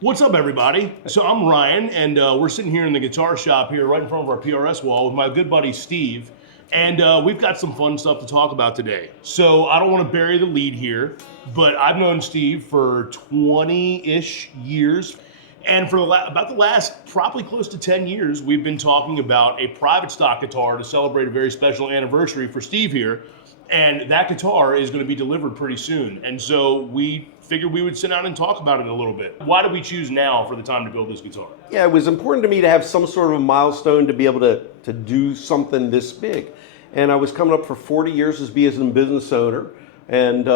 What's up, everybody? So I'm Ryan, and we're sitting here in the guitar shop here right in front of our PRS wall with my good buddy Steve, and we've got some fun stuff to talk about today. So I don't want to bury the lead here, but I've known Steve for 20-ish years, and for about the last probably close to 10 years, we've been talking about a private stock guitar to celebrate a very special anniversary for Steve here. And that guitar is going to be delivered pretty soon. And so we figured we would sit down and talk about it a little bit. Why did we choose now for the time to build this guitar? Yeah, it was important to me to have some sort of a milestone to be able to do something this big. And I was coming up for 40 years as being a business owner. And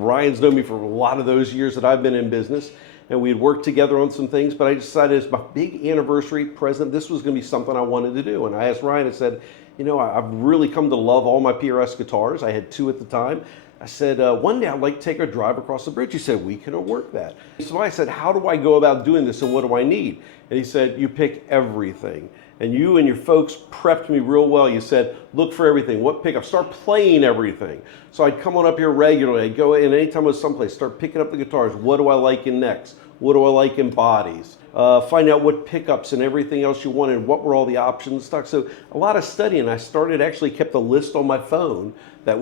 Ryan's known me for a lot of those years that I've been in business. And we had worked together on some things, but I decided as my big anniversary present, this was going to be something I wanted to do. And I asked Ryan, I said, you know, I've really come to love all my PRS guitars. I had two at the time. I said, one day I'd like to take a drive across the bridge. He said, we can work that. So I said, how do I go about doing this and what do I need? And he said, you pick everything. And you and your folks prepped me real well. You said, look for everything. What pickup? Start playing everything. So I'd come on up here regularly. I'd go in anytime I was someplace, start picking up the guitars. What do I like in necks? What do I like in bodies? Find out what pickups and everything else you wanted, what were all the options stock. So a lot of studying. I actually kept a list on my phone that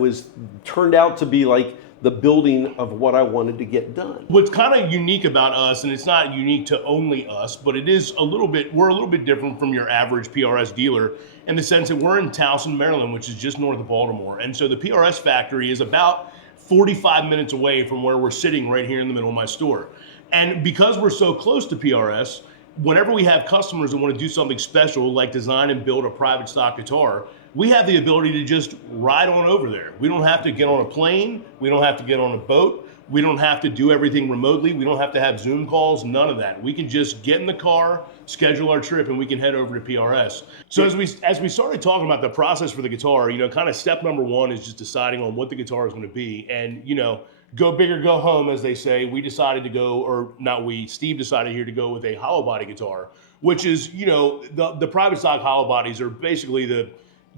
turned out to be like the building of what I wanted to get done. What's kind of unique about us, and it's not unique to only us, but it is we're a little bit different from your average PRS dealer in the sense that we're in Towson, Maryland, which is just north of Baltimore. And so the PRS factory is about 45 minutes away from where we're sitting right here in the middle of my store. And because we're so close to PRS, whenever we have customers that want to do something special, like design and build a private stock guitar, we have the ability to just ride on over there. We don't have to get on a plane. We don't have to get on a boat. We don't have to do everything remotely. We don't have to have Zoom calls, none of that. We can just get in the car, schedule our trip, and we can head over to PRS. So as we started talking about the process for the guitar, you know, kind of step number one is just deciding on what the guitar is going to be. And, you know, go big or go home, as they say. We decided to go, or not we, Steve decided here to go with a hollow body guitar, which is, you know, the private stock hollow bodies are basically the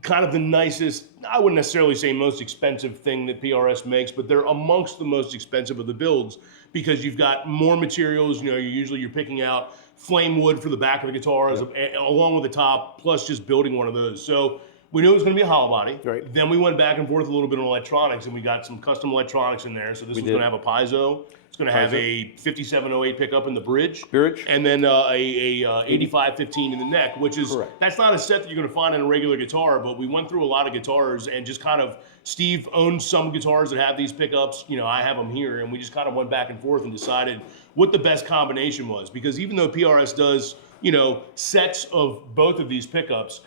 kind of the nicest, I wouldn't necessarily say most expensive thing that PRS makes, but they're amongst the most expensive of the builds because you've got more materials. You know, you're picking out flame wood for the back of the guitar along with the top, plus just building one of those. So we knew it was going to be a hollow body. Right. Then we went back and forth a little bit on electronics, and we got some custom electronics in there. So this was going to have a piezo. It's going to have a 5708 pickup in the bridge. And then a 8515 in the neck, which is, that's not a set that you're going to find in a regular guitar, but we went through a lot of guitars and just kind of, Steve owns some guitars that have these pickups. You know, I have them here, and we just kind of went back and forth and decided what the best combination was. Because even though PRS does, you know, sets of both of these pickups,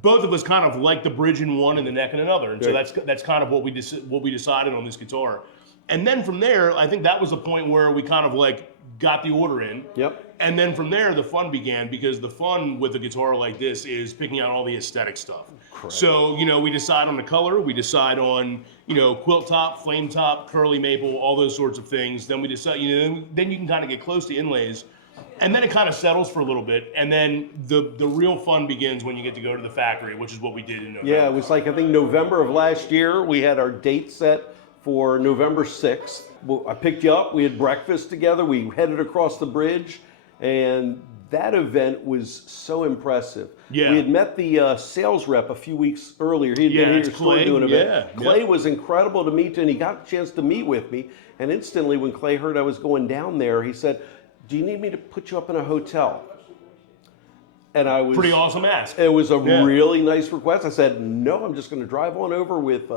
both of us kind of like the bridge in one and the neck in another. And so that's kind of what we decided on this guitar. And then from there, I think that was the point where we kind of like got the order in. And then from there, the fun began, because the fun with a guitar like this is picking out all the aesthetic stuff. So, you know, we decide on the color, we decide on, you know, quilt top, flame top, curly maple, all those sorts of things. Then we decide, you know, then you can kind of get close to inlays. And then it kind of settles for a little bit, and then the real fun begins when you get to go to the factory, which is what we did in November. Yeah, it was like, I think November of last year, we had our date set for November 6th. I picked you up, we had breakfast together, we headed across the bridge, and that event was so impressive. We had met the sales rep a few weeks earlier. He had been here store doing an event. Clay was incredible to meet, and he got a chance to meet with me, and instantly when Clay heard I was going down there, he said, do you need me to put you up in a hotel? And I was... Pretty awesome ask. It was a really nice request. I said, no, I'm just going to drive on over with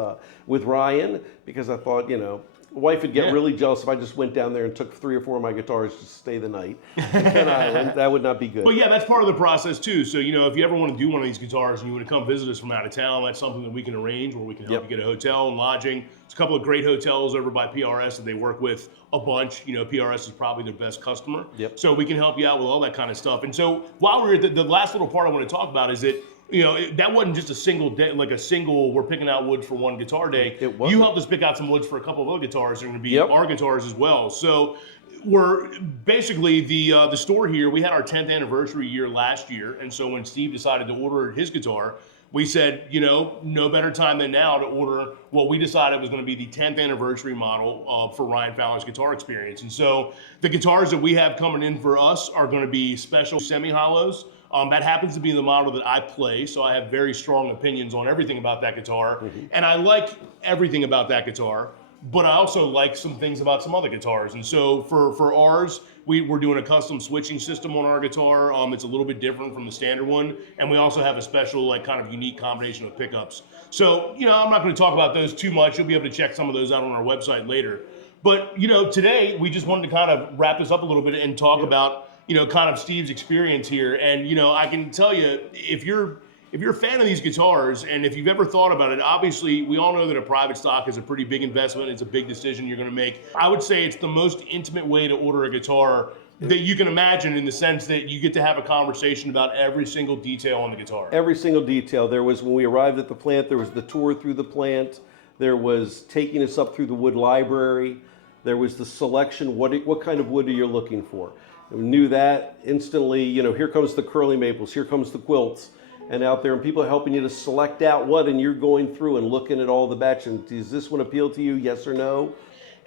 Ryan, because I thought, you know, wife would get really jealous if I just went down there and took 3 or 4 of my guitars to stay the night in Kent Island. That would not be good. But yeah, that's part of the process too. So, you know, if you ever want to do one of these guitars and you want to come visit us from out of town, that's something that we can arrange, where we can help you get a hotel and lodging. There's a couple of great hotels over by PRS that they work with a bunch. You know, PRS is probably their best customer. So we can help you out with all that kind of stuff. And so while we're at the last little part I want to talk about is that, you know, that wasn't just a single day, like a single, we're picking out woods for one guitar day. You helped us pick out some woods for a couple of other guitars that are going to be our guitars as well. So we're basically the store here, we had our 10th anniversary year last year. And so when Steve decided to order his guitar, we said, you know, no better time than now to order what we decided was going to be the 10th anniversary model for Ryan Fowler's guitar experience. And so the guitars that we have coming in for us are going to be special semi-hollows. That happens to be the model that I play, so I have very strong opinions on everything about that guitar. And I like everything about that guitar, but I also like some things about some other guitars. And so for ours, we're doing a custom switching system on our guitar. It's a little bit different from the standard one. And we also have a special, like, kind of unique combination of pickups. So, you know, I'm not going to talk about those too much. You'll be able to check some of those out on our website later. But, you know, today we just wanted to kind of wrap this up a little bit and talk about, you know, kind of Steve's experience here. And, you know, I can tell you, if you're a fan of these guitars, and if you've ever thought about it, obviously we all know that a private stock is a pretty big investment. It's a big decision you're going to make. I would say it's the most intimate way to order a guitar that you can imagine, in the sense that you get to have a conversation about every single detail on the guitar. Every single detail. There was, when we arrived at the plant, there was the tour through the plant. There was taking us up through the wood library. There was the selection. What kind of wood are you looking for? We knew that instantly. You know, here comes the curly maples. Here comes the quilts. And out there, and people are helping you to select out what, and you're going through and looking at all the batch, and does this one appeal to you, yes or no?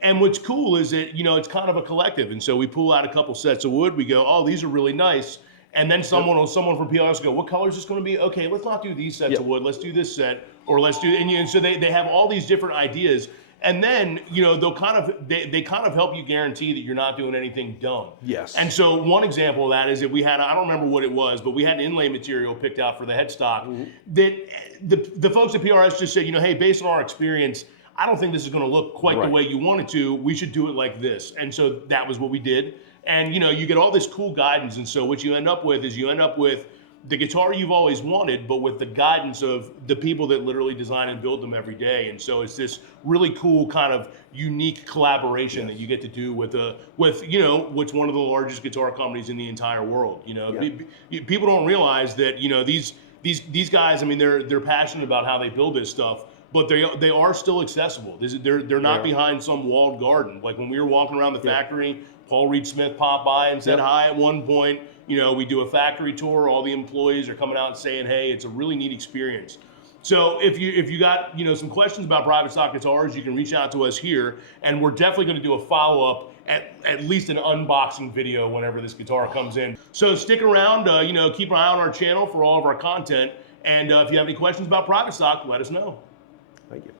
And what's cool is that, you know, it's kind of a collective. And so we pull out a couple sets of wood, we go, oh, these are really nice. And then someone from PRS will go, what color is this going to be? Okay, let's not do these sets of wood, let's do this set, or let's do, and so they have all these different ideas. And then, you know, they'll kind of, they kind of help you guarantee that you're not doing anything dumb. Yes. And so one example of that is that we had, I don't remember what it was, but we had an inlay material picked out for the headstock that the folks at PRS just said, you know, hey, based on our experience, I don't think this is going to look quite the way you want it to. We should do it like this. And so that was what we did. And, you know, you get all this cool guidance. And so what you end up with is the guitar you've always wanted, but with the guidance of the people that literally design and build them every day. And so it's this really cool kind of unique collaboration that you get to do with you know, what's one of the largest guitar companies in the entire world. You know, people don't realize that, you know, these guys, I mean, they're passionate about how they build this stuff, but they are still accessible. They're not behind some walled garden. Like when we were walking around the factory, Paul Reed Smith popped by and said hi at one point. You know, we do a factory tour. All the employees are coming out and saying, hey, it's a really neat experience. So if you got, you know, some questions about private stock guitars, you can reach out to us here, and we're definitely going to do a follow-up, at least an unboxing video whenever this guitar comes in. So stick around, you know, keep an eye on our channel for all of our content, and if you have any questions about private stock, let us know. Thank you.